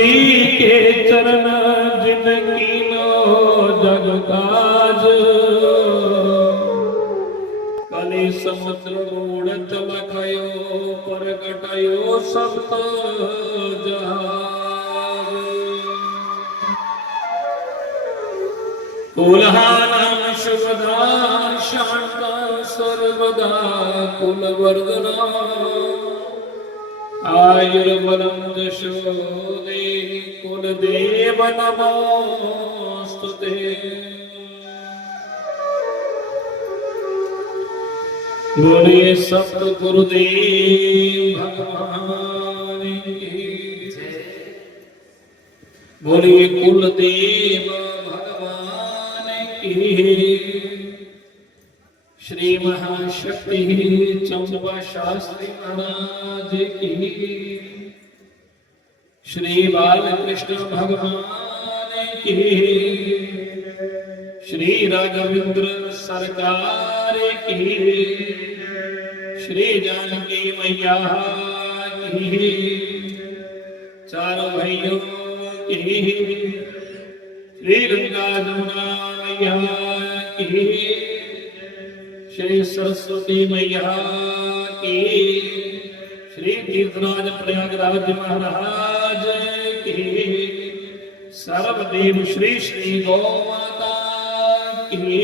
के चरण जिनकी नो जग काज, कलि समुद्र मूढ़त लखयो प्रगटयो सप्त जहाज। कुलहानम शुभदा शांता सर्वदा कुलवर्धना, आयुर्बलम यशोदे कुलदेव नमोस्तुते। बोलिए सप्त गुरुदेव भगवान की जय, बोलिए कुलदेव भगवान की। श्री महाशक्ति चंपा शास्त्री महाराज की, श्री बालकृष्ण भगवान की, श्री राघवेंद्र सरकार की, श्री जानकी मैया की, चारों भाइयों की, श्री गंगा जमुना मैया की, श्री सरस्वती मैया की, श्री तीर्थराज प्रयागराज महाराज की, सर्वदेव श्री श्री गौ माता की,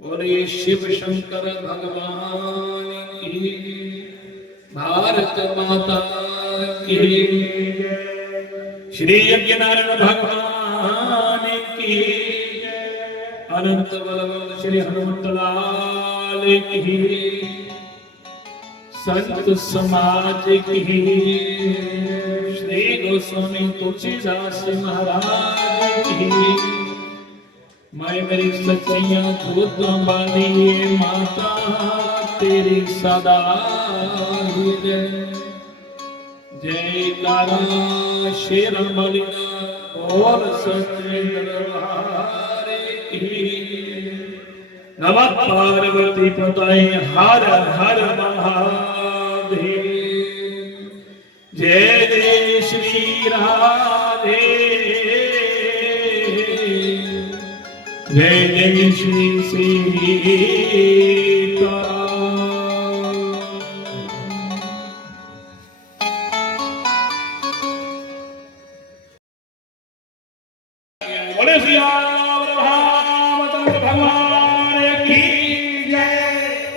और ये शिव शंकर भगवान की, भारत माता की, श्री यज्ञ नारायण भगवान की, अनंत बलवंत श्री हनुमत लाल की, संत समाज की, श्री गोस्वामी तुलसीदास महाराज की, मैं मेरी सच्चियां दूध बानी माता तेरी सदा जय कारा शेर बलिना और सच्चे दरबार नमः पार्वती पतये हर हर महादेव। जय जय श्री राधे, जय जय श्री सीता। बोले श्री भगवान की जय।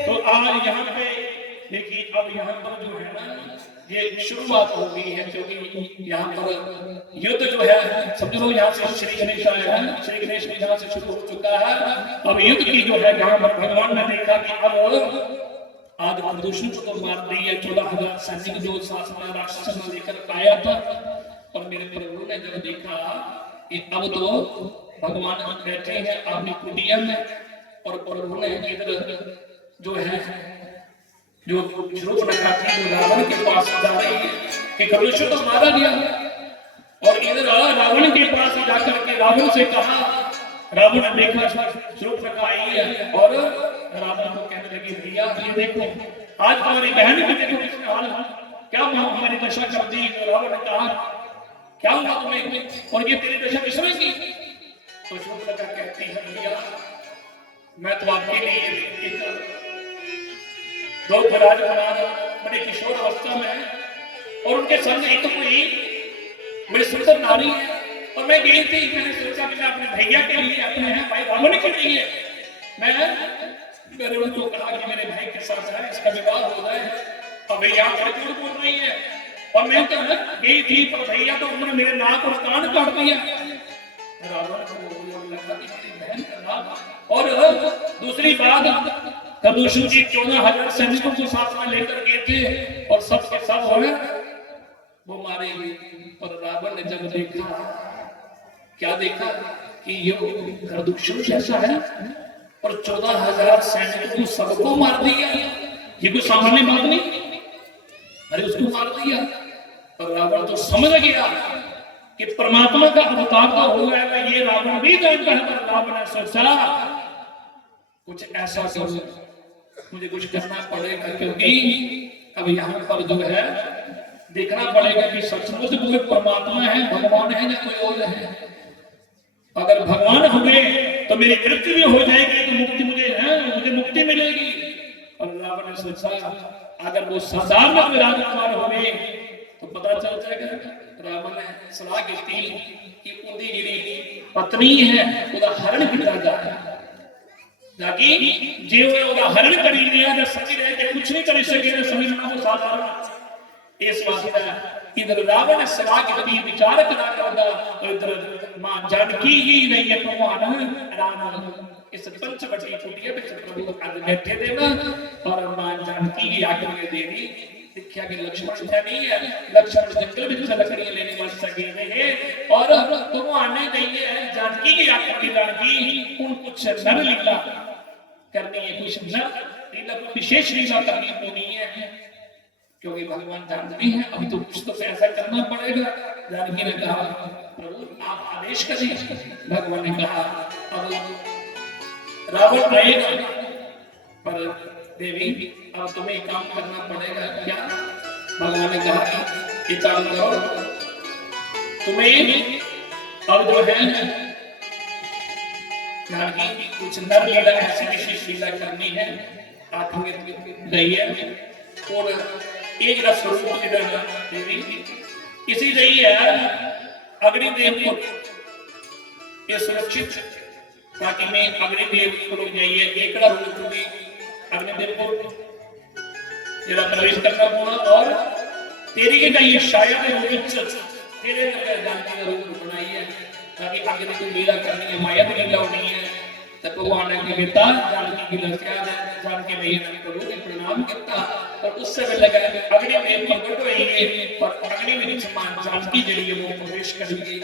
तो आज यहाँ पे देखिए, अब यहाँ पर जो है ना, ये शुरुआत हो गई है, क्योंकि यहाँ पर युद्ध जो है समझ लो, यहाँ से श्री गणेश आया है, श्री गणेश ने यहाँ से शुरू हो चुका है। अब युद्ध की जो है, यहाँ पर भगवान ने देखा कि अब आज प्रदूषण को तो मार दी है, 14,000 सैनिक जो साथ में राक्षस लेकर आया था, और मेरे प्रभु ने जब देखा कि अब तो भगवान बैठे हैं अपनी कुटिया में, और प्रभु ने इधर जो है जो शूर्पणखा थी जो रावण के पास जा रही है कि प्रदूषण तो मारा गया, और इधर रावण के पास जाकर के रावण से कहा, रावण ने देखा शूर्पणखा आई है, और रावण को कहने लगी, भैया ये देखो आज हमारी बहन की देखो किस हाल है, क्या हमारी दशा कर दी। रावण ने कहा, क्या हुआ तुम्हें, और ये तेरी दशा किसने की। तो शूर्पणखा कहती है, भैया मैं तो आपके लिए राजकुमार बड़े किशोर अवस्था में है, और उनके सामने एक तो कोई बड़ी सुंदर नारी है, और मैं गई थी, मैंने सोचा कि मैं अपने भैया के लिए, अपने भाई रावण के लिए मैंने उनको कहा कि मेरे भाई के साथ है, इसका विवाह हो जाए। और भैया झूठ बोल रही है, और मैं तो गई थी, पर भैया तो उन्होंने मेरे नाक और कान काट दिया। रावण को लगा कि बहन का नाक। और दूसरी बात, प्रदूषण जी 14,000 सैनिकों को साथ में लेकर गए थे, और सब के सब वो मारे गए। और रावण ने जब देखा, क्या देखा कि ये प्रदूषण कैसा है, और 14,000 सैनिकों को सबको मार दिया, ये कोई सामान्य बात नहीं, अरे उसको मार दिया। और रावण तो समझ गया कि परमात्मा का अवतार तो हो गया, ये रावण भी जानता है। पर रावण ने सोचा कुछ ऐसा करो, मुझे कुछ करना पड़ेगा, क्योंकि अब यहाँ पर जो है देखना पड़ेगा कि सचमुच कोई परमात्मा है, भगवान है या कोई और है। अगर भगवान हुए तो मेरी मृत्यु भी हो जाएगी, तो मुक्ति मुझे है, मुझे मुक्ति मिलेगी। और रावण ने सोचा अगर वो संसार में राजकुमार हुए तो पता चल जाएगा। रावण ने सलाह की थी कि उनकी गिरी पत्नी है उसका हरण किया जाए, ताकि जे वो हरण करी लिया जब सभी रह के कुछ नहीं कर सके तो समझना वो साधारण। इस वास्ते इधर रावण ने सलाह की थी, विचार करा करदा, और इधर मां जानकी ही नहीं है भगवान राम इस पंचवटी कुटिया में प्रभु आज बैठे थे ना, और मां जानकी की आज्ञा देवी देखा कि लक्ष्मण नहीं है, लक्ष्मण जंगल में लकड़ियां लेने वास्ते गए हैं, और भगवान ने नहीं है जानकी की आज्ञा की जानकी उन कुछ नर लीला करनी है, कुछ नर लीला विशेष लीला करनी होनी है, क्योंकि भगवान जानते हैं अभी तो कुछ तो ऐसा करना पड़ेगा। जानकी ने कहा प्रभु आप आदेश करिए। भगवान ने कहा अब रावण आएगा, पर देवी अब तुम्हें काम करना पड़ेगा। क्या? भगवान ने कहा कि काम करो, तुम्हें अब जो है जानकी कुछ नर लीला ऐसी विशेष लीला करनी है, रही है, और एक स्वरूप देवी इसी रही है अग्निदेव को ये सुरक्षित, ताकि मैं अग्निदेव को जाइए एकड़ा रूप में अग्निदेव को जरा प्रवेश करना होगा, और तेरी के चाहिए शायद तेरे जानकी का रूप बनाई है, ताकि अग्नि की लीला करनी है, माया की लीला होनी है। तब भगवान ने बेटा जानकी की लस्या जानकी नहीं प्रभु ने प्रणाम किया, और उससे वे लगा अग्नि में प्रकट हुई, और अग्नि में समान जानकी जड़ी वो प्रवेश करेगी,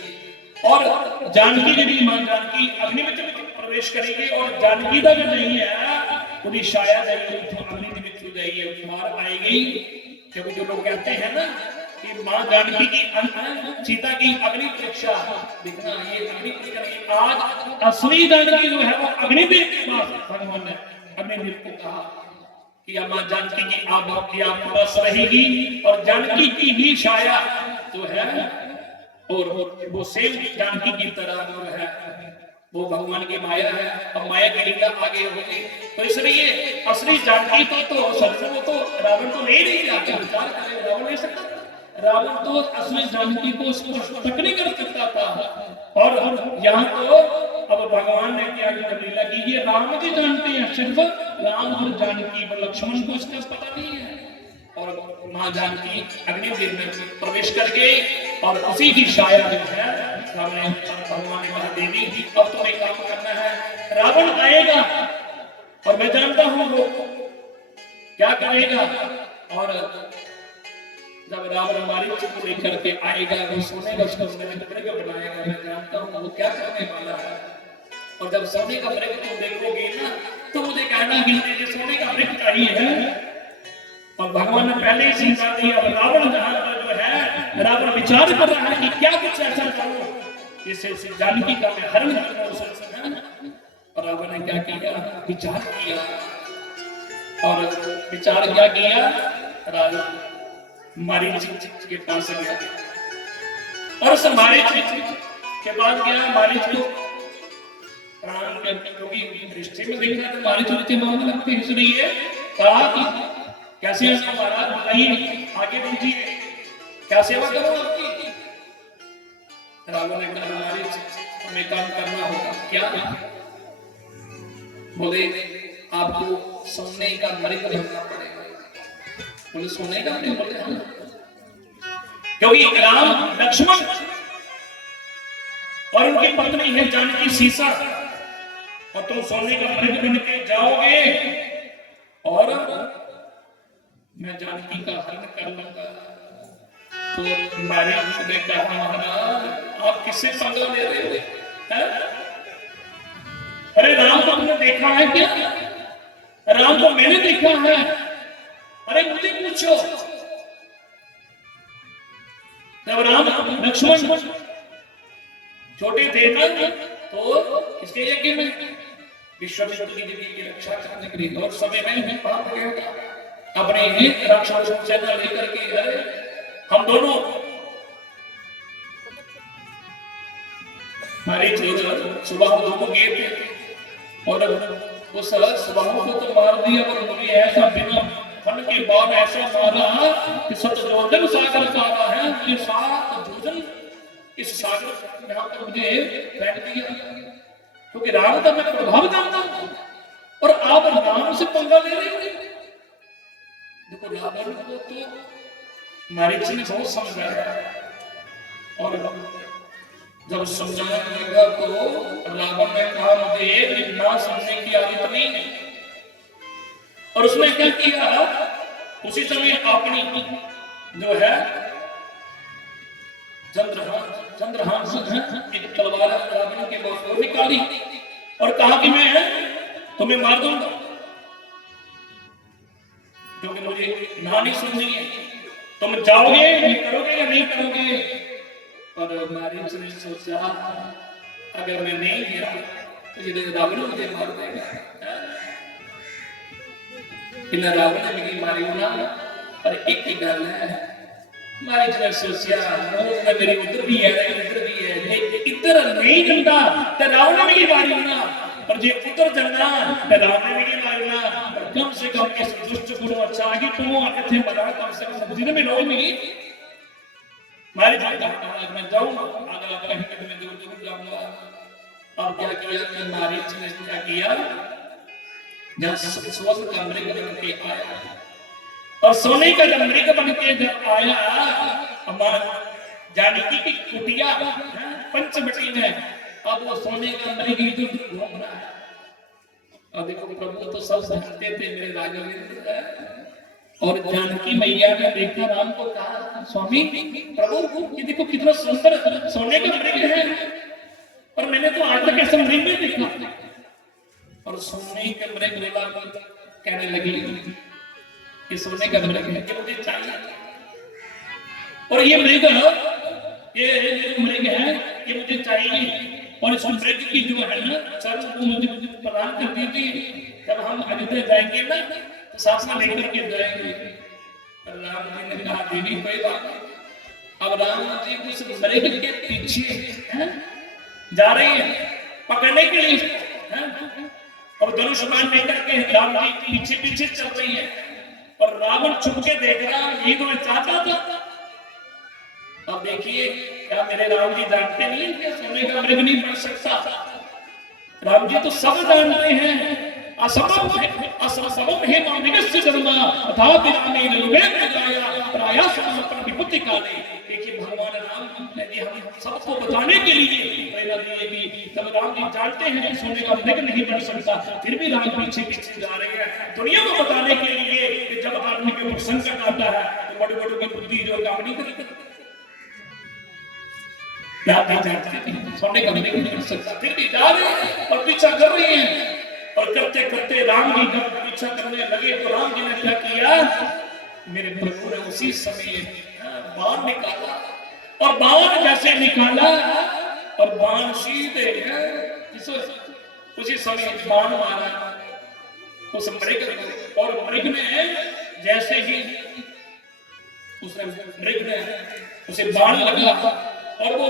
और जानकी जड़ी मां जानकी अग्नि में प्रवेश करेगी, और जानकी का जो नहीं है पूरी शायद है तो अग्नि में छू जाएगी, मार आएगी। क्योंकि जो लोग कहते हैं ना कि मां जानकी की सीता की अग्नि परीक्षा देखना, ये अग्नि परीक्षा आज असली जानकी जो है वो अग्निदेव के पास भगवान ने अग्निदेव को कहा कि मां जानकी की आप पास रहेगी, और जानकी की ही छाया जो है और वो सेम जानकी की तरह जो है वो भगवान की माया है, और माया की लीला आगे होगी। तो इसलिए असली जानकी तो सचमुच तो रावण तो ले नहीं जाता, विचार करें रावण ले सकता, रावण तो असली जानकी को तक नहीं कर सकता था। और यहाँ तो अब भगवान ने क्या लीला की, ये राम जी जानते हैं, सिर्फ राम और जानकी, लक्ष्मण को इसका पता नहीं है। और मां जानकी अग्निदेव में प्रवेश करके और उसी की छाया जो है सामने भगवान ने कहा देवी अब तुम्हें काम करना है, रावण आएगा और मैं जानता हूं वो क्या करेगा, और जब रावण हमारी को लेकर के आएगा वो सोने का उसका ब्रग बनाएगा, मैं जानता हूं वो क्या करने वाला है। और जब सोने का ब्रग तुम देखोगे ना तो मुझे कहना कि मुझे सोने का ब्रग चाहिए है। और भगवान ने पहले ही सिखा दिया, रावण जहां पर जो है रावण विचार कर रहा है कि क्या कुछ ऐसा करो इससे जानकी का मैं हरण करूं। और रावण ने क्या किया, विचार किया, और विचार क्या किया, मारीच के पास गया, और उस मारीच के पास गया। मारीच को प्राण के क्योंकि दृष्टि में देखना तो मारीच उनके मांग लगते हैं, इसलिए कहा कि कैसे है महाराज बताइए, आगे बढ़िए, क्या सेवा करूं आपकी। रावण ने कहा मारीच हमें काम करना होगा। क्या? बोले आपको सोने का मृग बनना पड़ेगा। बोले सोने का मृग? बोले हाँ, क्योंकि राम लक्ष्मण और उनकी पत्नी है जानकी सीसा, और तुम सोने का मृग बन के जाओगे और मैं जानकी का हरण कर लूंगा। तो मारीच ने कहा महाराज आप किससे पंगा ले रहे हो? अरे राम को तुमने देखा है क्या? राम को मैंने देखा है, अरे मुझे पूछो। जब राम लक्ष्मण छोटे थे ना तो इसके यज्ञ में विश्वामित्र की देवी की रक्षा करने के लिए और समय में पाप गया अपने राक्षसों से लेकर के हम दोनों हमारी सुबह हम दोनों गए थे और उस सुबह को तो मार दिया, और मुझे ऐसा बिना फन के बाद ऐसा मारा कि सतजोजन सागर कारा है, ये 7 जोजन इस सागर यहाँ पर मुझे फेंक दिया, क्योंकि राम का मैं प्रभाव जानता हूँ और आप राम से पंगा ले रहे हो। देखो रावण को तो मारीच ने बहुत समझाया, और जब समझाने लगा तो रावण ने कहा मुझे ना समझने की आदत नहीं है, और उसने क्या किया, उसी समय अपनी जो है चंद्रहास एक तलवार रावण के बहुत निकाली और कहा कि मैं तुम्हें मार दूंगा, क्योंकि मुझे ना नहीं सुननी है, तुम जाओगे ये करोगे या नहीं करोगे। और मारीच ने सोचा अगर मैं नहीं गया तो ये रावण मुझे मार देगा, इन रावण ने मुझे मारी ना। और एक ही गल है, मारीच ने सोचा मेरी उधर भी है इधर भी है, इधर नहीं जंदा तो रावण ने मुझे मारी ना, और जे उधर जंदा तो रावण ने मुझे मारना। कम से कम इस दुष्ट गुरु अच्छा कि तुम इतने बड़ा कम से कम बुद्धि में लोग नहीं मारी जाएगा, मैं जाऊंगा अगला कहीं में दूर दूर जाऊंगा। अब क्या किया कि मारीच ने क्या किया, जब स्वर्ण का मृग बन के आया और सोने का जब मृग बन के जब आया हमारा जानकी की कुटिया पंचवटी में, अब वो सोने का मृग इधर घूम रहा है। और देखो प्रभु तो सब जानते थे मेरे राघवेंद्र, और जानकी मैया ने देखा राम को, कहा स्वामी प्रभु ये देखो कितना सुंदर सोने का मृग है, और मैंने तो आज तक ऐसा मृग नहीं देखा। और सोने का मृग कहने लगी ये सोने का मृग है, मुझे चाहिए, और ये मृग है ये मुझे चाहिए, और इस मृग की जो है ना सर वो मुझे प्रदान कर दीजिए, जब हम अयोध्या जाएंगे ना तो साथ में लेकर के जाएंगे। राम जी ने कहा दीदी कोई बात नहीं। अब राम जी उस मृग के पीछे जा रही है पकड़ने के लिए, और धनुष बाण लेकर के राम जी पीछे पीछे चल रही है, और रावण छुप के देख रहा ये तो मैं चाहता था। अब देखिए क्या मेरे राम जी जानते नहीं कि सोने का मृग नहीं बन सकता, राम जी तो सब जानते हैं। असंभव है मानिगस्य कर्मा अथापि रामेण लुभेन जाया प्रयासमर्पण विपत्ति काले। देखिए भगवान राम ने हम सबको बताने के लिए प्रेरणा दी कि जब राम जी जानते हैं कि सोने का मृग नहीं बन सकता, फिर भी राम पीछे पीछे जा रहे हैं दुनिया को बताने के लिए कि जब आदमी के ऊपर संकट आता है तो बड़े बड़ों की बुद्धि जो काम नहीं करती, सोने का मृग नहीं बन सकता, फिर भी जा रहे हैं और पीछा कर रही हैं। और करते करते राम जी जब पीछा करने लगे तो राम जी ने क्या किया, मेरे प्रभु ने उसी समय बाण निकाला, और बाण जैसे निकाला और बाण सीधे उसी समय बाण मारा उस मृग, और मृग ने जैसे ही मृग ने उसे बाण लगा, और वो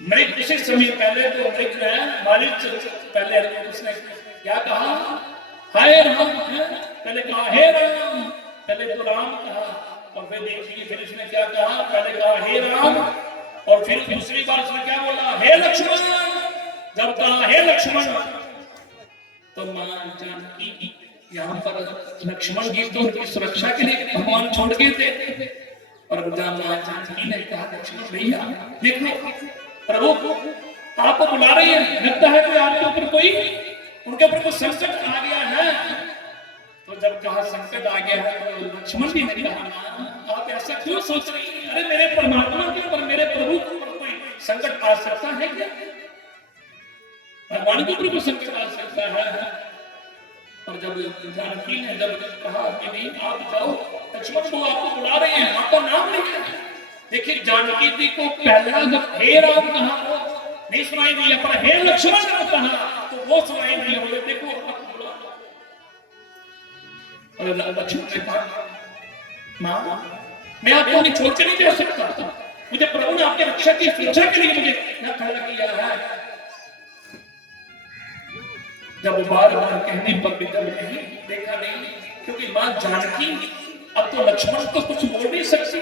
मृग उसी समय पहले तो मृग ने मारीच पहले उसने क्या कहा, हाय राम, पहले कहा हे राम, पहले तो राम कहा, और फिर देखिए फिर उसने क्या कहा, पहले कहा हे राम, और फिर दूसरी बार उसने क्या बोला, हे लक्ष्मण। जब कहा हे लक्ष्मण तो मां जानकी यहाँ पर लक्ष्मण जी तो उनकी सुरक्षा के लिए भगवान छोड़ गए थे, और मां जानकी ने कहा लक्ष्मण भैया देखो प्रभु आपको बुला रही है, लगता है कि आपके ऊपर कोई उनके ऊपर कोई संकट आ गया है। तो जब कहा संकट आ गया है तो लक्ष्मण जी ने कहा आप ऐसा क्यों सोच रही हैं, अरे मेरे परमात्मा के ऊपर मेरे प्रभु के ऊपर कोई संकट आ सकता है क्या, भगवान के ऊपर कोई संकट आ सकता है। और जब जानकी ने जब कहा कि नहीं आप जाओ, लक्ष्मण को आपको बुला रहे हैं, आपका नाम लिखा है। देखिए जानकी जी को पहला जब हे राम कहा वो नहीं सुनाई दिया, पर हे लक्ष्मण कहा तो वो सुनाई दिया। बोले देखो और लक्ष्मण ने कहा मां मैं आपको नहीं छोड़ के नहीं दे सकता, मुझे प्रभु ने आपकी रक्षा की, सुरक्षा के लिए मुझे न खड़ा किया है। जब बार बार कहने पर भी जब नहीं देखा नहीं, क्योंकि मां जानकी अब तो लक्ष्मण तो कुछ बोल नहीं सकती।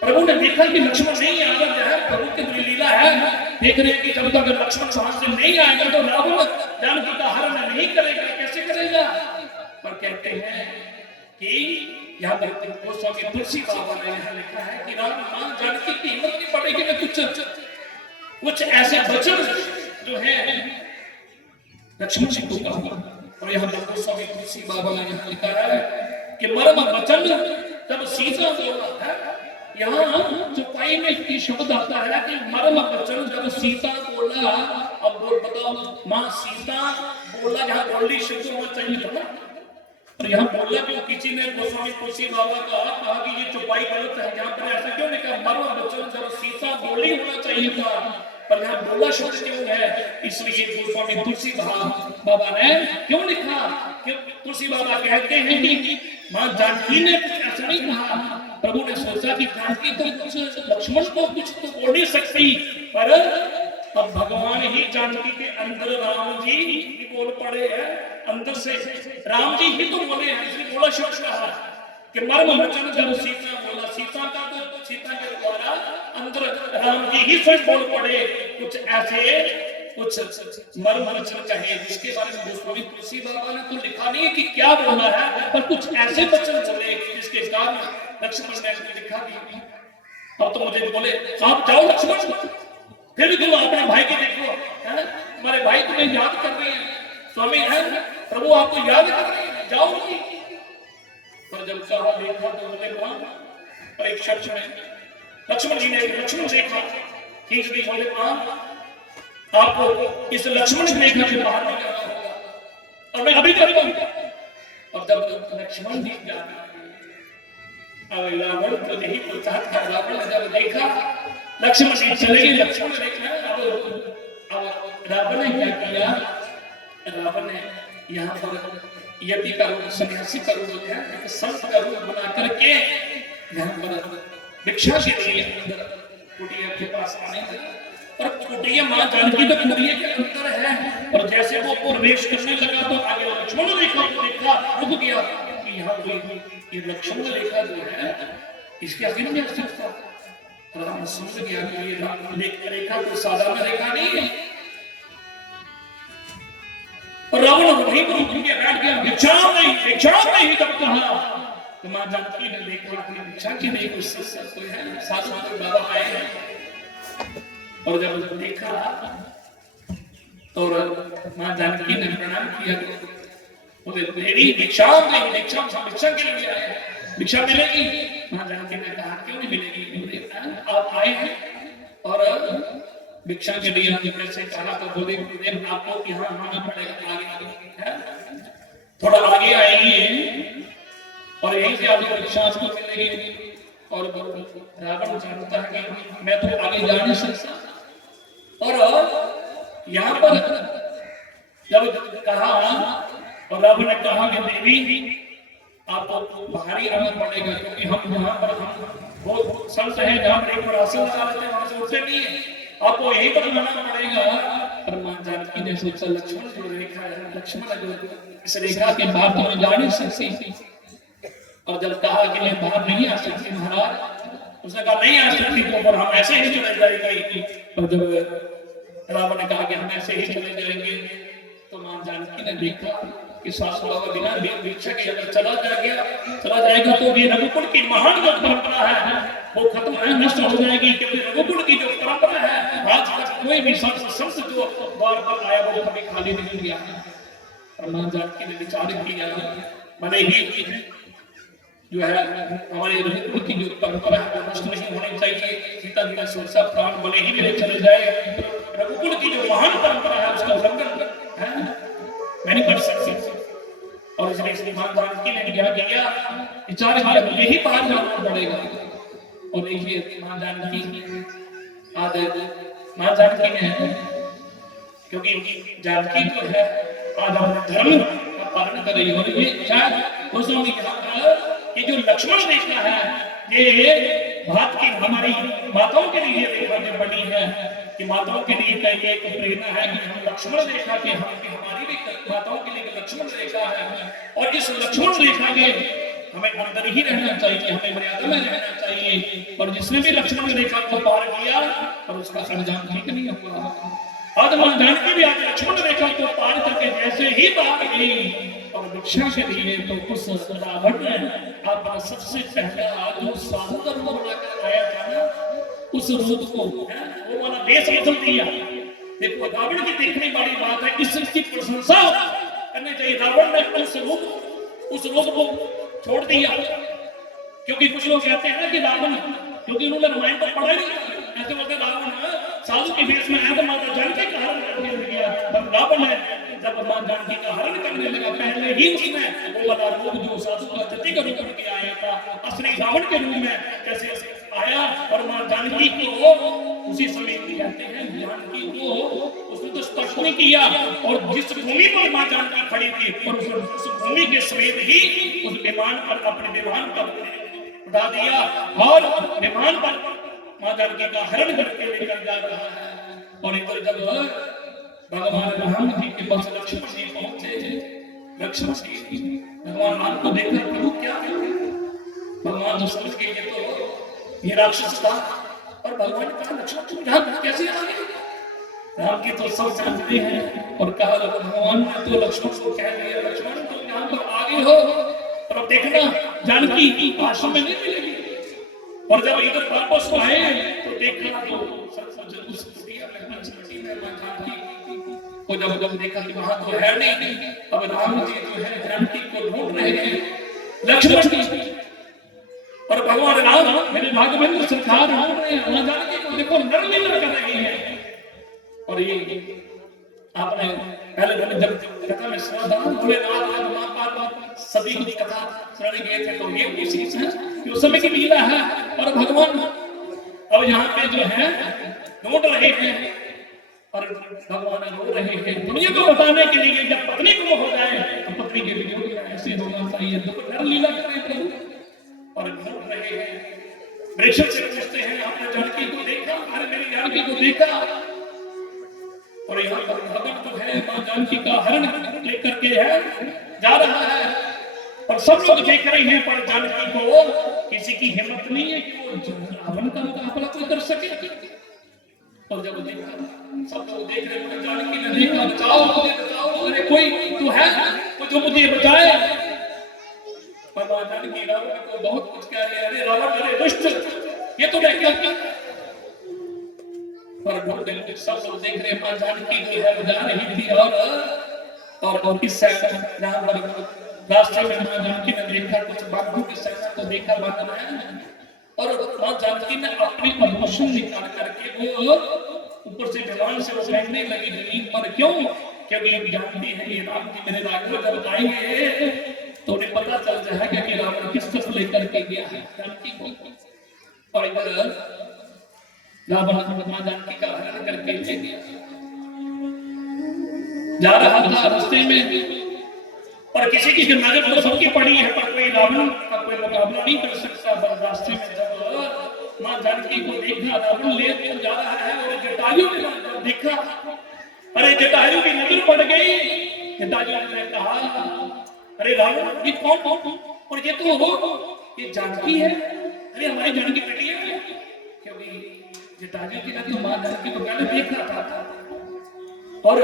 प्रभु ने देखा कि लक्ष्मण नहीं आ रहा है, प्रभु की बड़ी लीला है, देख रहे हैं कि जब तक लक्ष्मण वहां से नहीं आएगा तो रावण जानकी का हरण नहीं करेगा, कैसे करेगा। पर कहते हैं कि यहाँ पर गोस्वामी तुलसी बाबा ने यहाँ लिखा है कि राम मां जानकी की हिम्मत नहीं पड़ेगी, मैं कुछ ऐसे वचन जो है लक्ष्मण जी को कहा। और यहाँ पर गोस्वामी तुलसी बाबा ने यहाँ लिखा है कि मर्म वचन जब सीता बोला है, यहाँ चौपाई में की शब्द आता है कि मर्म वचन जब सीता बोला। अब बताओ, मां सीता बोला, यहाँ बोली शब्द होना चाहिए था ना, और यहाँ बोला क्यों किसी ने गोस्वामी तुलसी बाबा का कहा कि ये चौपाई गलत है, यहाँ पर ऐसा क्यों लिखा मर्म वचन जब सीता बोली होना चाहिए था, पर यहाँ बोला शब्द क्यों है। इसलिए गोस्वामी तुलसी बाबा ने क्यों लिखा, कि तुलसी बाबा कहते हैं कि मां जानकी ने कुछ ऐसा नहीं कहा, प्रभु ने सोचा कि जानकी तो कुछ लक्ष्मण को कुछ तो बोल नहीं सकती, पर अब भगवान ही जानकी के अंदर राम जी ही बोल पड़े हैं, अंदर से राम जी ही तो बोले हैं, इसलिए बोला शब्द कहा कि मर्म वचन जब सीता बोला, सीता का तो सीता के द्वारा अंदर राम जी ही स्वयं बोल पड़े। कुछ ऐसे कुछ मर्म वचन कहे जिसके बारे में गोस्वामी तुलसी बाबा ने तो लिखा नहीं है कि क्या बोला है, पर कुछ ऐसे वचन बोले जिसके कारण लक्ष्मण ने लिखा कि अब तो मुझे बोले आप जाओ लक्ष्मण, फिर भी तुम अपने भाई के देखो, है हमारे भाई तुम्हें याद कर रहे हैं, स्वामी है प्रभु आपको याद कर रहे हैं, जाओ। पर जब कहा देखा तो बोले वहां पर एक शख्स ने लक्ष्मण जी ने लक्ष्मण देखा, खींच दी, बोले वहां आपको इस लक्ष्मण से देखने से बाहर निकलना होगा और मैं अभी कर दूंगा। और जब लक्ष्मण जी जाने रावण तो नहीं बोलता था, रावण ने जब देखा लक्ष्मण जी चले गए, लक्ष्मण ने देखा अब रावण ने क्या किया, रावण ने यहाँ पर यति का रूप, सन्यासी का रूप है, एक संत का रूप बना करके यहाँ पर भिक्षा के लिए अंदर कुटिया के पास आने लगा। और कुटिया मां जानकी तो कुटिया के अंदर है, और जैसे वो प्रवेश करने लगा तो आगे लक्ष्मण ने देखा रुक गया कि यहाँ कोई ये लक्ष्मण रेखा जो है इसके आगे नहीं आ सकता। राम समझ गया कि ये रेखा कोई साधारण रेखा नहीं है, और रावण वहीं पर उठ के बैठ गया, भिक्षा नहीं तब कहा तो मां जानकी ने देखा अपनी भिक्षा की नहीं, कुछ कोई है साधु तो बाबा आए हैं। और जब देखा तो मां जानकी ने प्रणाम किया, बोले मेरी भिक्षा के लिए आए हैं, भिक्षा मिलेगी। मां जानकी ने कहा क्यों नहीं मिलेगी, आप आए हैं और भिक्षा के लिए कैसे कहा तो बोले आपको यहाँ आना पड़ेगा, आगे थोड़ा आगे आएंगे और यहीं से आपको भिक्षा आपको मिलेगी। और रावण जानता है कि मैं तो आगे जा नहीं सकता, और यहाँ पर जब कहा और रावण ने कहा कि देवी आपको बाहर ही आना पड़ेगा, क्योंकि हम यहाँ पर हम बहुत संत है, जहाँ पर एक बार आसन लगा लेते हैं वहां से उठते नहीं है, आपको यहीं पर रहना पड़ेगा। पर मां जानकी ने सोचा लक्ष्मण जो रेखा है, लक्ष्मण जो इस रेखा के बाहर तो मैं जा नहीं सकती, और जब कहा कि मैं बाहर नहीं आ सकती महाराज, उसने कहा नहीं आ सकती तो पर हम ऐसे ही चले जाएंगे। और जब रावण ने कहा कि हम ऐसे ही चले जाएंगे तो मां जानकी ने देखा कि सासू बाबा बिना भिक्षा के अगर चला जाएगा तो ये रघुकुल की महान जो परंपरा है वो खत्म है, नष्ट हो जाएगी, क्योंकि रघुकुल की जो परंपरा है आज तक कोई भी संत जो द्वार पर आया वो कभी खाली नहीं गया। और मां जानकी ने विचार किया भले ही जो है हमारे रघुकुल की जो परंपरा है वो नष्ट नहीं होनी चाहिए, सीता जी का सोचा प्राण भले ही मेरे चले जाए, रघुकुल की जो महान परंपरा है उसका उल्लंघन है मैं नहीं कर सकती। और इसलिए मां जानकी ने क्या किया, विचार किया यही बाहर जाना पड़ेगा। और देखिए मां जानकी ने क्योंकि जानकी जो है आज अपने धर्म का पालन कर रही है, और ये शायद गोस्वामी कि जो लक्ष्मण रेखा है ये भारत की हमारी माताओं के लिए रेखा जो बनी है कि माताओं के लिए एक प्रेरणा है कि हम लक्ष्मण रेखा के हमारी भी माताओं के लिए लक्ष्मण रेखा है और इस लक्ष्मण रेखा के हमें अंदर ही रहना चाहिए, हमें मर्यादा में रहना चाहिए। और जिसने भी लक्ष्मण रेखा को पार किया और उसका अंजाम ठीक नहीं हुआ। आज मां जानकी भी आज लक्ष्मण रेखा को पार करके जैसे ही बाहर गई और भिक्षा के लिए तो उस रावण ने अपना सबसे पहला जो साधु का रूप बनाकर आया था ना उस रूप को वो वाला देश बदल दिया। देखो रावण की देखने वाली बात है, इसकी प्रशंसा करनी चाहिए। रावण ने उस रूप को छोड़ दिया क्योंकि कुछ लोग कहते हैं ना कि रावण क्योंकि उन्होंने रामायण को पढ़ा नहीं ऐसे बोलते रावण साधु के भेष में आया तो माता जानकी का हरण करने लगा। तब रावण है जब मां जानकी का हरण करने लगा पहले ही उसने वो वाला रूप जो साधु का सती का रूप लेके आया था असली रावण के रूप में कैसे आया और मां जानकी को उसी समय कहते हैं जानकी को उसने तो स्पर्श नहीं किया और जिस भूमि पर मां जानकी खड़ी थी और उस भूमि के समेत ही उस विमान पर अपने विमान पर उठा दिया और विमान पर मां जानकी का हरण करके लेकर जा रहा है। और इधर जब भगवान राम जी के पास लक्ष्मण जी पहुंचे, लक्ष्मण जी भगवान राम को देखकर प्रभु क्या भगवान तो समझ गए तो ये राक्षस था और भगवान ने कहा लक्ष्मण तुम यहाँ कैसे आ गए? राम की तो सब जानते हैं और कहा भगवान ने तो लक्ष्मण को कह दिया लक्ष्मण तुम यहाँ पर आ गए हो और अब देखना जानकी आश्रम में नहीं मिलेगी। और जब इधर वापस आए तो देखा तो उस कुटिया में पंचवटी में मां जानकी को जब देखा कि वहां तो है नहीं। अब राम जी जो है जानकी को ढूंढ रहे हैं लक्ष्मण जी और भगवान राम मेरे राघवेंद्र सरकार ढूंढ रहे हैं मां जानकी को देखो नरलीला कर रही है। और ये आपने पहले जब कथा में सुना था बोले रात सभी की कथा सुनाने गए थे तो ये उसी है कि उस समय की लीला है। और भगवान अब यहाँ पे जो है ढूंढ रहे हैं और भगवान ढूंढ रहे हैं दुनिया को बताने के लिए जब पत्नी को हो जाए तो पत्नी के लिए ऐसे होना चाहिए तो नरलीला कर रहे प्रभु और ढूंढ रहे हैं। वृक्ष से पूछते हैं आपने जानकी को देखा? अरे मेरी जानकी को देखा। और यहाँ पर भगवान तो है मां जानकी का हरण लेकर के है जा रहा है और सब लोग देख रहे हैं पर जानकी को किसी की हिम्मत नहीं है कि वो रावण का मुकाबला कोई कर सके। और जब देखा सब लोग देख रहे हैं जानकी ने देखा बचाओ मुझे बचाओ अरे कोई तो है जो मुझे बचाए। पर मां जानकी रावण को बहुत कुछ कह रही है अरे रावण अरे दुष्ट ये तो मैं क्या पर सब लोग देख रहे मां जानकी जो है जा रही थी और इस रास्ते में मां जानकी ने देखा कुछ बाघों की सेना को देखा बाघ और मां जानकी ने अपनी आभूषण निकाल करके वो ऊपर से विमान से वो बैठने लगी जमीन पर। क्यों? क्योंकि जानती है ये राम जी मेरे राघव जब आएंगे तो उन्हें पता चल जाएगा कि रावण किस कस लेकर के गया है जानकी को। और इधर रावण मां जानकी का हरण करके ले गया जा रहा था रास्ते में और किसी की नजर तो सबकी पड़ी है पर कोई रावण का कोई मुकाबला नहीं कर सकता। पर रास्ते में जब मां जानकी को देखा रावण ले जा रहा है और जटायु ने देखा अरे जटायु की नजर पड़ गई। जटायु ने कहा अरे रावण ये कौन और ये तो हो ये जानकी है अरे हमारी जानकी बेटी है क्योंकि जटायु की नजर मां जानकी को पहले देख रहा था और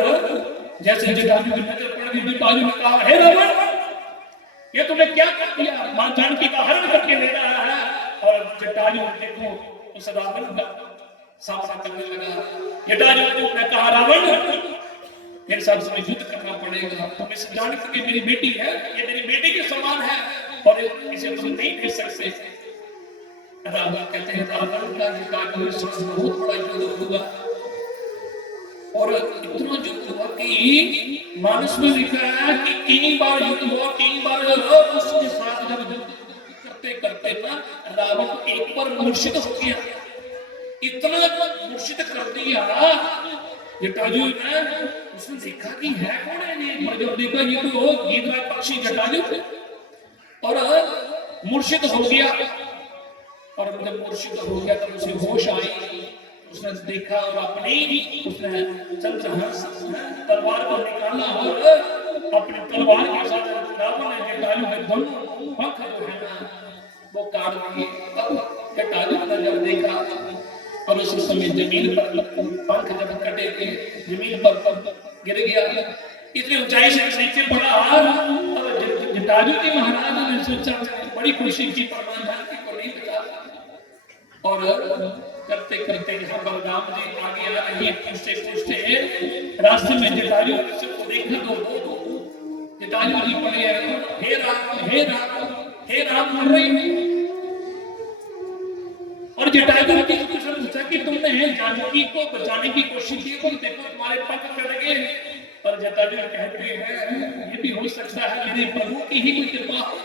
जैसे जटायु की नजर पड़ गई जटायु ने कहा हे रावण ये तुमने क्या कर दिया? मां जानकी का हरण करके ले रहा है। और जटायु देखो उस रावण का सामना करने लगा। जटायु ने कहा रावण मेरे साथ तुम्हें युद्ध करना पड़ेगा। तुम इस जानकी की मेरी बेटी है ये मेरी बेटी के समान है और इसे तुम नहीं दे सकते। रावण कहते हैं रावण का बहुत बड़ा युद्ध हुआ और इतना युद्ध हुआ कि मानस में लिखा है कि 3 बार युद्ध हुआ। 3 बार उसके साथ जब युद्ध करते करते ना रावण एक बार मूर्छित हो गया। इतना मूर्छित कर दिया जटायु ने उसने देखा कि है कौन है ये। जब देखा ये तो गीतराज पक्षी जटायु और मुर्शिद हो गया, और जब मुर्शिद हो गया तो उसे होश आई, उसने देखा और उसने चंद्रहंस तलवार को निकाला और अपनी तलवार के साथ रावण ने जटायु के दोनों पंख जो है ना वो काट दिए। तब जटायु ने जब देखा और उस समय जमीन पर पंख जब कटे थे, जमीन पर गिर गया, इतनी ऊंचाई से नीचे पड़ा। और जटायु के महाराज ने सोचा, बड़ी खुशी की, परमात्मा को नहीं बचा। और करते करते यहाँ बलराम जी आगे आ रही है, पूछते पूछते रास्ते में जटायु को देखा तो जटायु जी पड़े हैं, हे राम हे राम हे राम कर रही है। और जटायु जी को पूछा कि तुमने जानकी को बचाने की कोशिश की, तो देखो तुम्हारे पंख कट गए। पर जटायु कहते हैं ये भी हो सकता है मेरे प्रभु की ही कोई कृपा हो।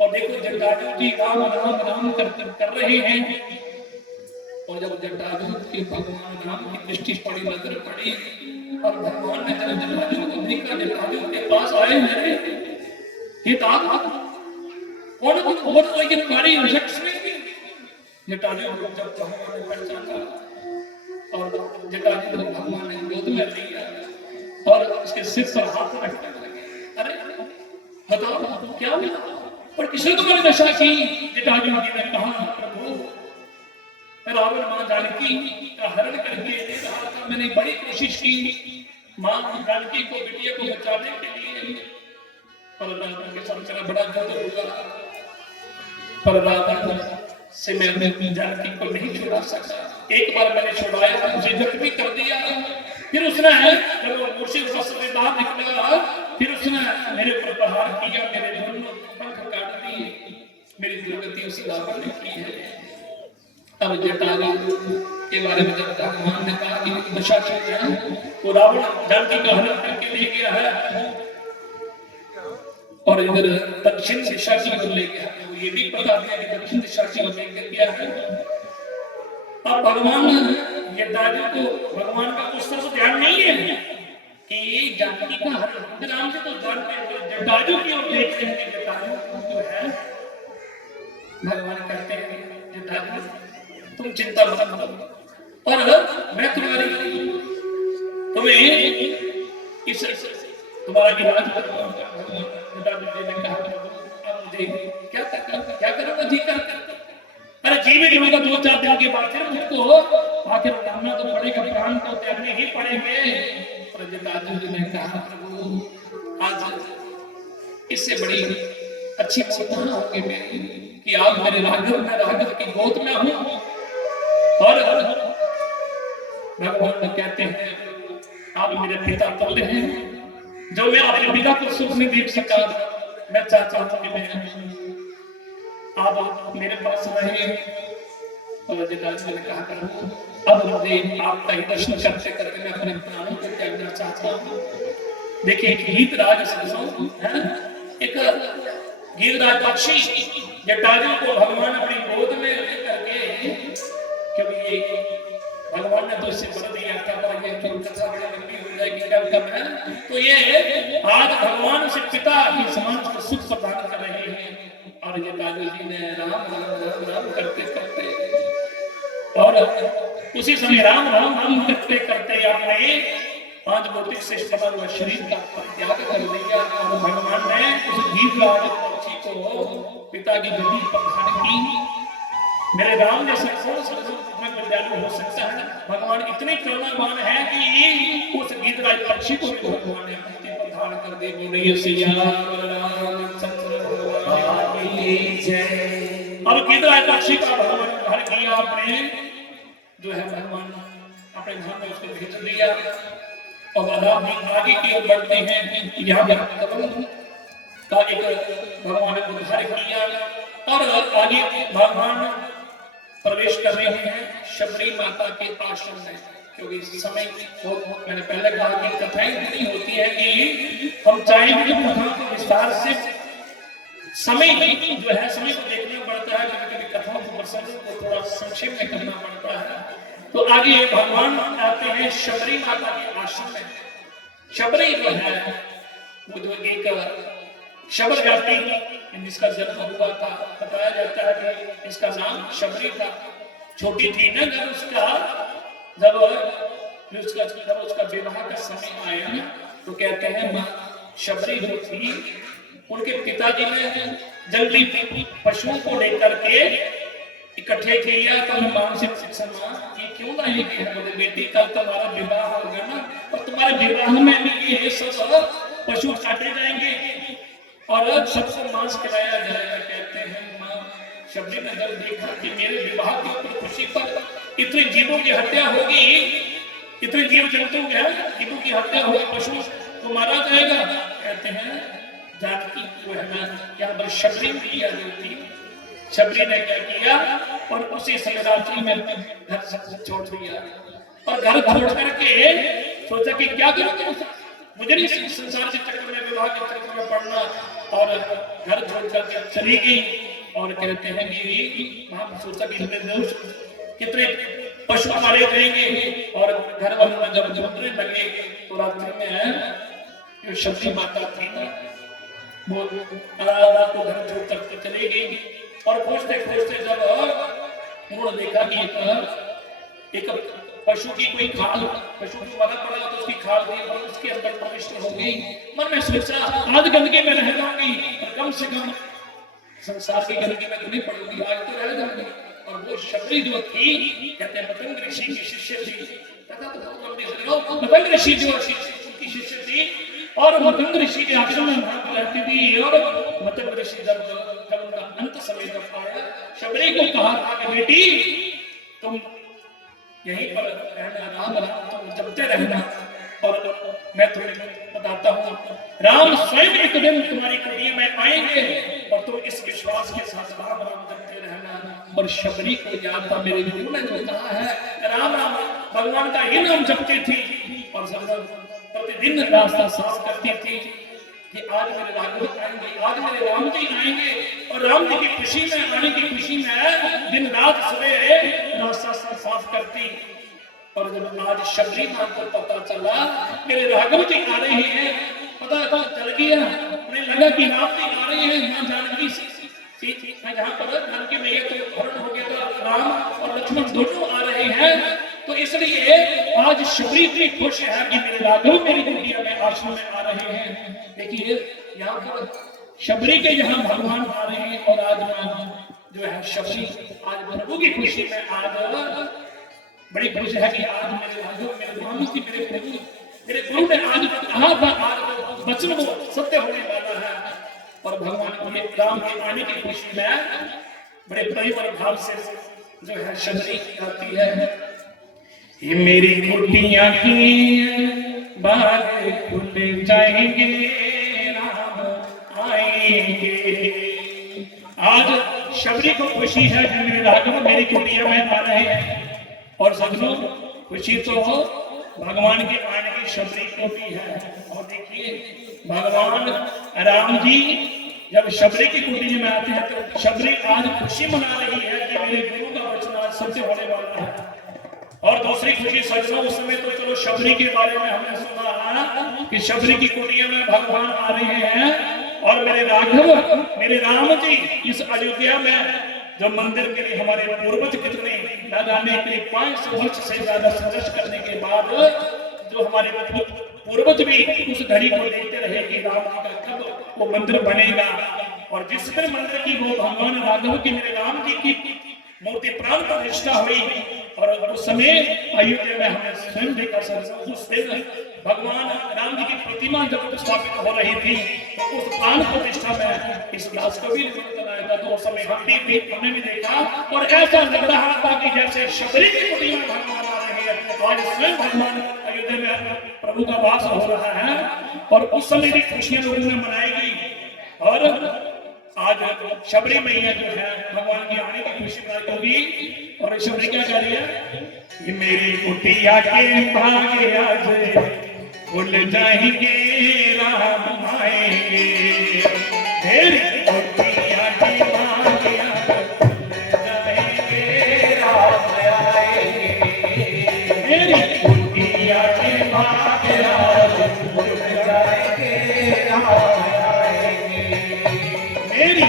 और देखो जटायु जी राम राम राम कर रहे हैं, और जब जटायु के भगवान राम की दृष्टि पड़ी, नजर पड़ी, और भगवान ने जब जटायु को देखा, जटायु के पास आए, मेरे ये तात कौन और कोई की तुम्हारी शख्स में जटायु को जब भगवान ने पहचाना, और जटायु को भगवान ने गोद में लिया और उसके सिर पर हाथ रखने लगे। अरे बताओ क्या हुआ, और किसने तुम्हारी दशा की? जटायु जी ने कहा, प्रभु रावण मां जानकी का हरण करके ले रहा था, मैंने बड़ी कोशिश की मां जानकी को, बिटिया को बचाने के लिए, पर रावण के साथ मेरा बड़ा युद्ध हुआ, पर रावण से मैं जानकी को नहीं छुड़ा सका। एक बार मैंने छुड़ाया, मुझे जख्मी कर दिया, फिर उसने जब वो मुर्शिद से बाहर निकला, फिर उसने मेरे ऊपर प्रहार किया, मेरे दोनों पंख काट दिए, मेरी दुर्गति उस रावण ने की है। अब जटायु के बारे में जब भगवान ने कहा कि दशा चल रहा है, वो रावण जानकी का हरण करके ले गया है और इधर दक्षिण दिशा की ओर ले गया। ये भी बता दिया कि दक्षिण दिशा की ओर लेकर गया है। अब भगवान जटायु को, भगवान का उस तरह ध्यान नहीं है कि जानकी का हरण, राम से तो जटायु की ओर देख रहे हैं। जटायु जो है भगवान कहते हैं, जटायु तुम चिंता मत करो, और मैं तुम्हें इस तुम्हारा इलाज क्या करूंगा जी कर। अरे जीवित होगा 2-4 दिन के बाद, फिर मुझको आखिर मानना तो पड़ेगा, प्राण तो त्यागने ही पड़ेंगे। और जटायु जी ने कहा, प्रभु आज इससे बड़ी अच्छी बात होगी मेरी कि आप मेरे राघव की गोद में हूं। और भगवान कहते हैं, आप मेरे पिता तुल्य हैं, जो मैं अपने पिता को सुख नहीं देख सका, मैं चाहता हूं कि आप मेरे पास रहे। और जटायु ने कहा, अब मुझे आपका ही दर्शन करते करते मैं अपने प्राणों को त्यागना चाहता हूं। देखिए एक गीतराज है, एक गीतराज पक्षी जटायु को भगवान अपनी गोद में लेकर के, क्योंकि ये भगवान ने तो इससे बर दिया था, पर ये तो कथा बड़ी लंबी हो जाएगी कब है, तो ये आज भगवान से पिता की समान को सुख प्रदान कर रहे हैं। और जटायु जी ने राम राम राम राम करते करते, और उसी समय राम राम राम करते करते आपने 5 भौतिक से बना हुआ शरीर का त्याग कर दिया। और भगवान ने उस गीतराज पक्षी को पिता की गद्दी पर धारण की। मेरे राम जैसे कौन सा में दयालु हो सकता है? भगवान इतने करुणावान है कि उस गीतराज पक्षी को भी भगवान ने धरती पर धारण कर दे। बोलिए सिया रामचंद्र भगवान की जय। और गीतराज पक्षी का भगवान धारण किया आपने, जो है भगवान अपने धाम में उसको भेज दिया। और आगे की ओर बढ़ते हैं, यहाँ का एक भगवान ने उद्धार किया और आगे भगवान प्रवेश कर रहे हैं शबरी माता के आश्रम में। क्योंकि समय मैंने पहले कहा कि कथाएं इतनी होती है कि हम चाहेंगे कि कथा को विस्तार से समय जो है समय को देखना पड़ता है, कभी कभी कथाओं को प्रसंगों को थोड़ा संक्षेप में करना पड़ता है। तो आगे भगवान आते हैं शबरी माता के आश्रम में। शबरी जो है वो एक शबर जाति जिसका जन्म हुआ था, बताया जाता है कि इसका नाम शबरी था। छोटी थी ना जब उसका विवाह का समय आया ना, तो कहते हैं माँ शबरी जो थी, उनके पिताजी ने जल्दी पशुओं को लेकर के इकट्ठे किया। तो मैं मां से पूछा, मां ये क्यों लाए गए? बोले बेटी कल तुम्हारा विवाह होगा ना, और तुम्हारे विवाह में भी ये सब पशु काटे जाएंगे और सबको मांस खिलाया जाएगा। कहते हैं मां शबरी ने जब देखा कि मेरे विवाह की खुशी पर इतने जीवों की हत्या होगी, इतने जीव जंतु जीवों की हत्या होगी, पशु को मारा जाएगा। कहते हैं जानकी जो है ना, यहाँ पर शबरी किया जाती, शबरी ने क्या किया, और उसी समय रात्रि में घर छोड़ दिया, और घर छोड़ करके सोचा कि क्या करूं, मुझे नहीं संसार के चक्कर में, विवाह के चक्कर में पड़ना, और घर छोड़ करके चली गई। और कहते हैं कि वहां सोचा कि कितने पशु मारे जाएंगे, और घर वालों जब ढूंढने लगे तो रात्रि में जो शबरी माता थी वो रात को घर छोड़ करके चली गई। और खोजते खोजते जब उन्होंने देखा कि एक पशु की कोई खाल, पशु को मरा पड़ा तो उसकी खाल थी और उसके अंदर प्रविष्ट हो गई। मन में सोचा आज गंदगी में रह जाऊंगी, कम से कम संसार की गंदगी में तो नहीं पड़ूंगी, आज तो रह जाऊंगी। और वो शबरी जो थी, कहते हैं मतंग ऋषि की शिष्य थी, मतंग ऋषि जो उनकी शिष्य थी, और मतंग ऋषि के आश्रम में रहती थी। और मतंग ऋषि जब उनका अंत समय जब आया, शबरी को कहा था कि बेटी तुम यहीं पर रहना, राम राम तुम जपते रहना, और मैं तुम्हें बताता हूँ राम स्वयं एक दिन तुम्हारी कुटिया में आएंगे, और तुम इस विश्वास के साथ राम राम जपते रहना। और शबरी को याद था मेरे गुरु ने जो कहा है राम राम, भगवान का ही नाम जपती थी, और प्रतिदिन रास्ता साफ करती थी कि आज मेरे राघव आएंगे, आज मेरे राम जी आएंगे, और राम जी की खुशी में, आने की खुशी में दिन रात सवेरे रास्ता साफ करती। और जब आज शबरी मां को पता चला मेरे राघव जी आ रहे हैं, पता चल गया, उन्हें लगा कि राम जी आ रहे हैं, मां जानकी जहाँ पर जानकी मैया तो हरण हो गया, तो राम और लक्ष्मण दोनों आ रहे हैं। तो इसलिए आज शबरी इतनी खुश है कि मेरे राघव मेरी कुटिया में आश्रम में आ रहे हैं। देखिए यहाँ पर शबरी के यहाँ भगवान आ रहे हैं, और आज जो है शबरी आज प्रभु की खुशी में आज बड़ी खुश है कि आज मेरे राघव, मेरे राम की, मेरे गुरु ने आज कहा था, आज वचन वो सत्य होने वाला है। और भगवान को राम के आने की खुशी में बड़े प्रेम और भाव से जो है शबरी गाती है, ये मेरी कुटिया की बार खुल जाएंगे, राम आएंगे। आज शबरी को खुशी है कि मेरे राघव मेरी कुटिया में आ रहे हैं, और सजनों खुशी तो भगवान के आने की शबरी को भी है। और देखिए भगवान राम जी जब शबरी की कुटिया में आते हैं तो शबरी आज खुशी मना रही है कि मेरे गुरु का वचन आज सत्य होने वाला है। और दूसरी खुशी सजनों उस समय तो चलो शबरी के बारे में हमने सुना कि शबरी की कुटिया में भगवान आ रहे हैं, और मेरे राघव, मेरे राम जी इस अयोध्या में जो मंदिर के लिए हमारे पूर्वज कितने लगाने के लिए 500 वर्ष से ज्यादा संघर्ष करने के बाद जो हमारे पूर्वज भी उस घड़ी को देखते रहे कि राम जी का कब वो मंदिर बनेगा। और जिस दिन मंदिर की वो भगवान राघव की, मेरे राम जी की मूर्ति प्राण प्रतिष्ठा हुई, और उस समय अयोध्या में हमने स्वयं देखा सर, उस दिन भगवान राम जी की प्रतिमा जब स्थापित हो रही थी, तो उस प्राण प्रतिष्ठा में इस दास को भी बनाया था। तो उस समय हमने भी देखा, और ऐसा लग रहा था कि जैसे शबरी की प्रतिमा भगवान आ रहे हैं, आज स्वयं भगवान अयोध्या में प्रभु का वास हो रहा है। और उस समय भी खुशियां लोगों में मनाई गई, और आज शबरी मैया जो है भगवान की आने की खुशी मनाई होगी। और शबरी क्या कह रही है, मेरी कुटिया के भाग्य आज खुल जाएंगे, राम आएंगे, मेरी कुटिया के भाग्य खुल जाएंगे, राम आएंगे, मेरी कुटिया के भाग्य खुल जाएंगे, राम आएंगे, मेरी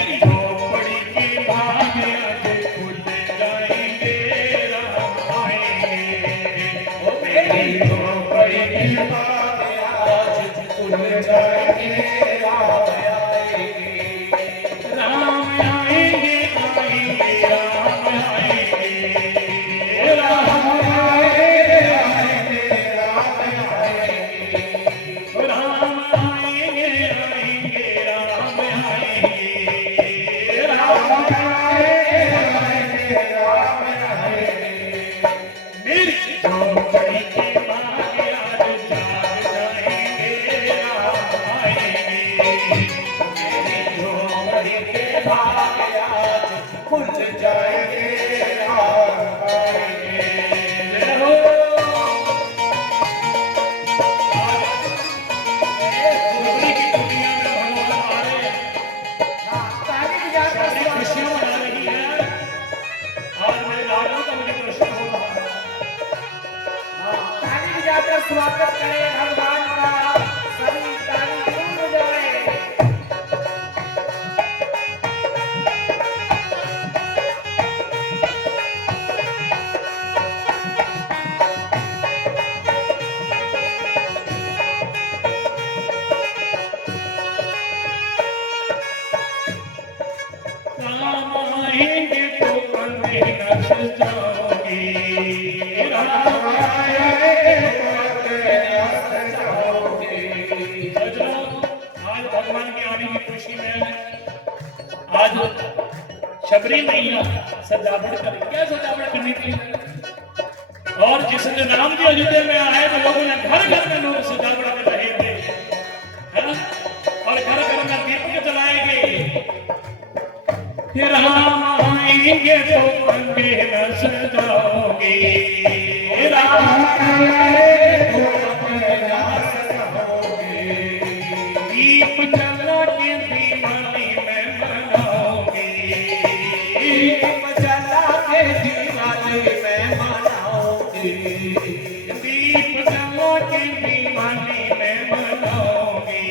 राम आएंगे तो अंधेरा सजाओगे, राम आएंगे तो अंधेरा सजाओगे। आज भगवान के आने की खुशी में आज शबरी मैया सजावट करें। क्या सजावट करनी थी? और जिसने राम जी अयोध्या में आए तो लोगों ने घर घर में लोग सजावट कर रहे थे, है ना? और घर घर में दीपक जलाएंगे। राम आएंगे तो अंधेरा सजाओगे, राम आएंगे तो अंधेरा सजाओगे। दीप जला के दिवाली में मनाओगे, दीप जला के दिवाली में मनाओगे। दीप जला के दिवाली में मनाओगे,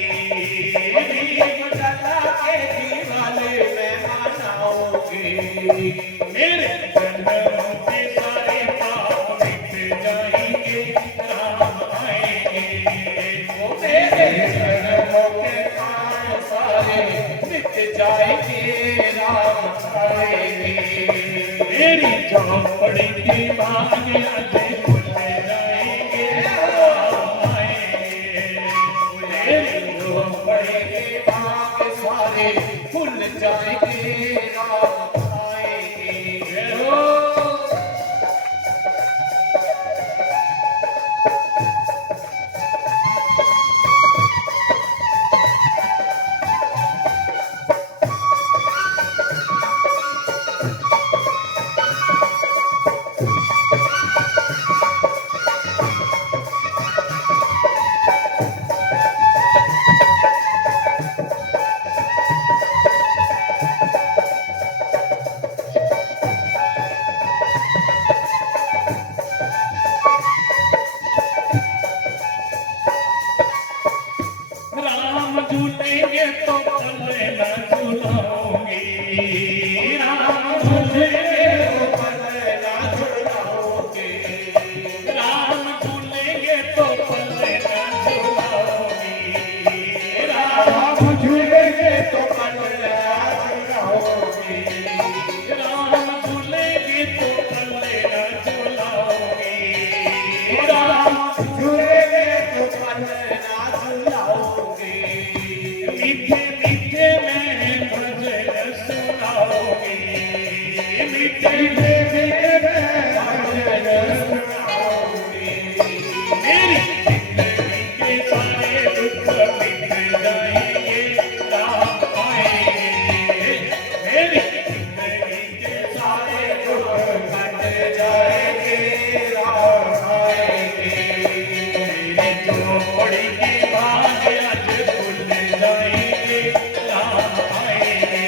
दीप जला के दिवाली में मनाओगे। मेरे जन्मों के सारे पाप मिट जाएंगे, राम आएंगे। वो मेरे जन्मों के पाप सारे मिट जाएंगे, राम आएंगे। मेरी झोपड़ी की बातें आज खुल जाएंगे, राम आएंगे। मेरी झोपड़ी की बातें सारे खुल जाएंगे, राम आएंगे। राम झूलेंगे तो पल्ले न झूलाओगे, राम झूलेंगे तो पल्ले न झूलाओगे। राम झूलेंगे तो पल्ले न झूलाओगे, राम झूलेंगे तो पल्ले न झूलाओगे। राम झूलेंगे तो पल्ले न झूलाओगे, राम झूलेंगे तो पल्ले न झूलाओगे। मीठे मीठे में भजन सुनाओगे, मीठे मीठे में भजन सुनाओगे। मेरी जिंदगी के सारे दुख मिट जाएंगे, राम आएंगे। मेरी जिंदगी के सारे दुख मिट जाएंगे, राम आएंगे। मेरी झोपड़ी की बातें आज खुल जाएंगे, राम आएंगे।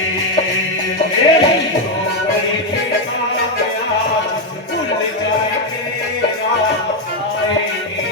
मेरी झोपड़ी की बातें आज खुल जाएंगे, राम आएंगे।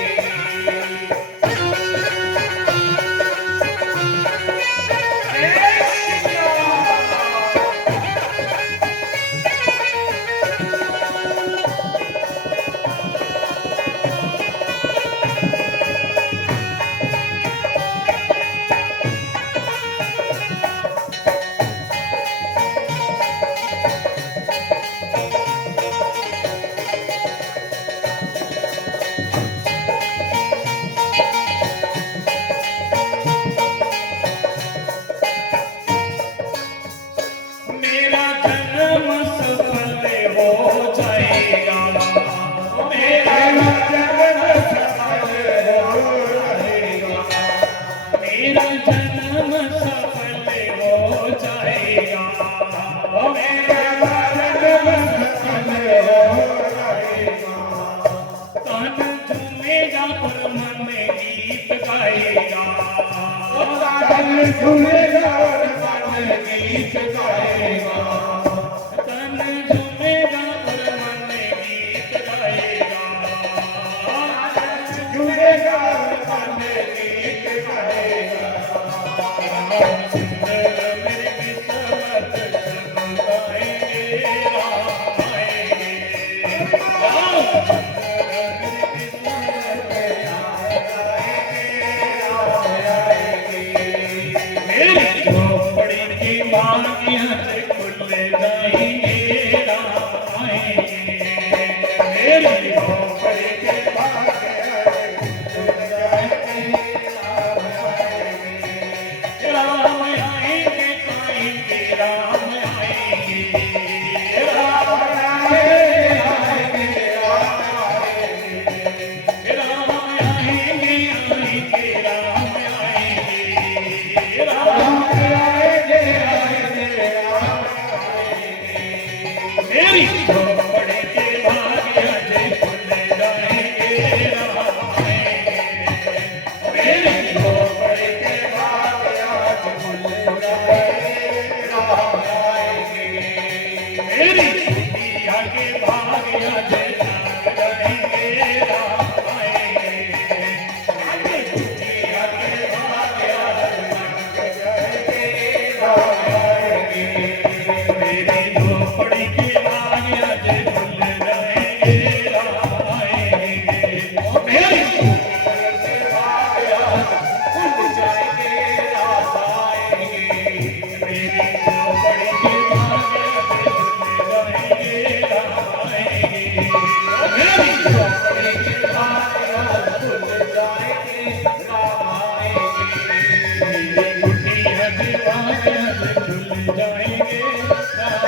मेरा जन्म सफल हो जाएगा, मेरा जन्म सफल हो जाएगा। मेरा जन्म सफल हो जाएगा, मेरा जन्म सफल हो जाएगा। तन झूमेगा पर मन गीत गाएगा, तन झूमेगा पर मन गीत गाएगा। तन झूमेगा पर मन गीत गाएगा, झूमेगा पर मन गीत गाएगा। राम सुंदर मेरी किस्मत जगाएंगे, राम आएंगे। राम सुंदर मेरी किस्मत जगाएंगे, राम आएंगे। मेरी भूल जाएंगे राम आएंगे। मेरी झोपड़ी के भाग भूल जाएंगे राम आएंगे। राम आएंगे आएंगे राम आएंगे। राम आएंगे राम आएंगे। राम आएंगे आएंगे राम आएंगे। राम आएंगे आएंगे राम आएंगे। मेरी झोपड़ी के भाग आज खुल जाएंगे राम आएंगे। मेरी झोपड़ी के भाग आज खुल जाएंगे राम आएंगे। मेरी दुनिया के भाग आज जाग जाएंगे राम आएंगे। मेरी दुनिया के भाग आज जाग जाएंगे राम आएंगे। मेरी झोपड़ी के भाग आज खुल जाएंगे राम आएंगे। मेरी झोपड़ी के भाग आज खुल जाएंगे राम आएंगे। मेरी झोपड़ी के भाग आज खुल जाएंगे राम आएंगे। मेरी झोपड़ी के भाग आज खुल जाएंगे राम आएंगे। मेरी कुटिया के भाग आज खुल जाएंगे राम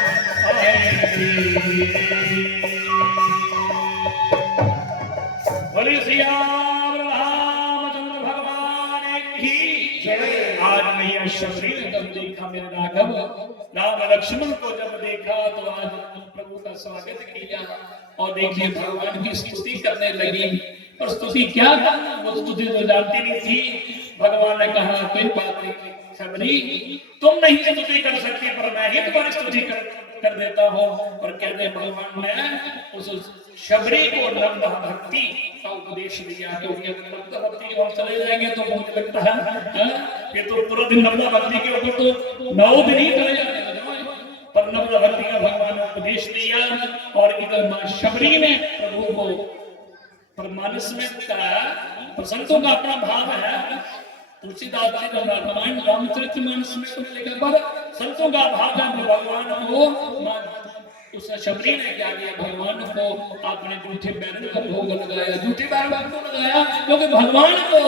आएंगे। बोलिए श्री रामचंद्र भगवान की जय। आज मैया शबरी ने जब देखा मेरे राघव राम लक्ष्मण को जब देखा तो आज प्रभु का स्वागत किया और देखिए भगवान की स्तुति करने लगी। और स्तुति क्या करना, वो स्तुति तो जानती नहीं थी। भगवान ने कहा कोई बात नहीं शबरी, तुम नहीं स्तुति कर सकती पर मैं ही तुम्हारी स्तुति कर देता हूँ। और कहते भगवान ने उस शबरी को नम्र भक्ति का उपदेश दिया। क्योंकि अगर नम्र भक्ति की ओर चले जाएंगे तो मुझे लगता है ये तो पूरा दिन नम्र भक्ति के ऊपर तो 9 दिन ही चले जाएंगे। पर नम्र भक्ति का भगवान ने उपदेश दिया। और इधर मां शबरी ने प्रभु को परमानस में कहा। और संतों का अपना भाव है, तुलसीदास जी का रामायण रामचरितमानस में तो लिखा, पर संतों का भाव है भगवान को उस शबरी ने क्या किया, भगवान को आपने जूठे बैरन का भोग लगाया। जूठे बैरन को लगाया क्योंकि भगवान को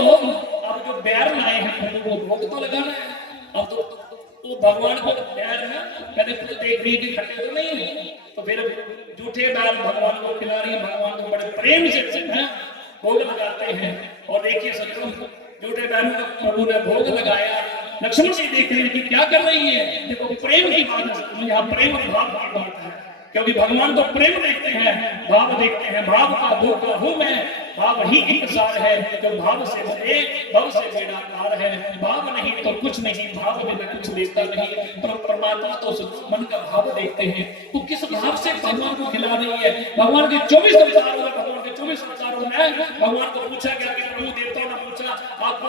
अब जो बैर लाए हैं प्रभु को भोग तो लगाना है। अब तो भगवान को बैर है, कहते तो देख रही थी खट्टे तो नहीं है, तो फिर जूठे बैर भगवान को खिला रही है। भगवान को बड़े प्रेम से भोग लगाते हैं। और देखिए सत्संग जूठे बैर का प्रभु ने भोग लगाया। लक्ष्मण जी देख रहे हैं कि क्या कर रही है। देखो प्रेम की बात है, यहाँ प्रेम और भाव की बात है। क्योंकि भगवान तो प्रेम देखते हैं, भाव देखते हैं। भाव का भोग हूँ मैं, भाव ही एक सार है। जो भाव से बने भव से बेड़ा पार है। भाव नहीं तो कुछ नहीं, भाव बिना कुछ देता नहीं। पर परमात्मा तो मन का भाव देखते हैं। वो किस भाव से भगवान को खिला रही है। भगवान के 24 अवतारों में, भगवान के 24 अवतारों में भगवान को पूछा गया कि प्रभु देवताओं ने पूछा आपको,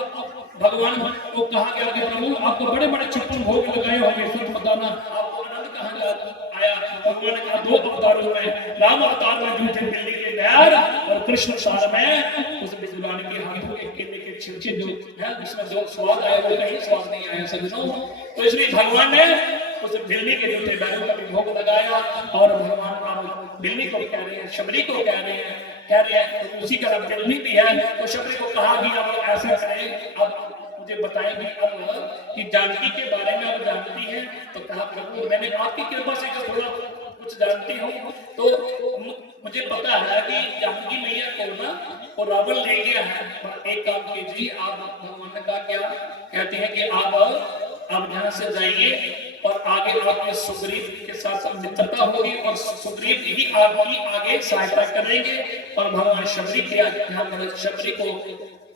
भगवान को कहा गया कि प्रभु आपको बड़े बड़े छप्पन भोग लगाए होंगे, सच बताना आपको आनंद कहाँ आया। भगवान ने कहा 2 अवतारों में, राम अवतार में जूठे बिल्ली के बैर और कृष्ण सार में उस बिजलाने के हाथों के केले के छिलके जो है उसमें जो स्वाद आया वो कहीं स्वाद नहीं आया सज्जनों। तो इसलिए भगवान ने उस बिल्ली के जूठे बैरों का भी भोग लगाया। और भगवान का बिल्ली को कह रहे हैं, शबरी को कह रहे हैं तो उसी का बिल्ली भी है। तो शबरी को कहा कि अब ऐसा करें, अब मुझे बताएंगे अब कि जानकी के बारे में अब जानती है। तो कहा प्रभु मैंने आपकी कृपा से थोड़ा कुछ जानती हूँ। तो मुझे पता है कि जानकी मैया को ना और रावण ले गया है। पर एक काम कीजिए, आप भगवान ने कहा क्या कहते हैं कि आप यहाँ से जाइए और आगे आपके सुग्रीव के साथ मित्रता होगी और सुग्रीव ही आपकी आगे सहायता करेंगे। और भगवान शबरी के यहाँ शबरी को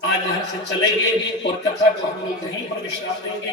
आज यहाँ से चलेंगे और कथा को हम लोग यहीं पर विश्राम देंगे।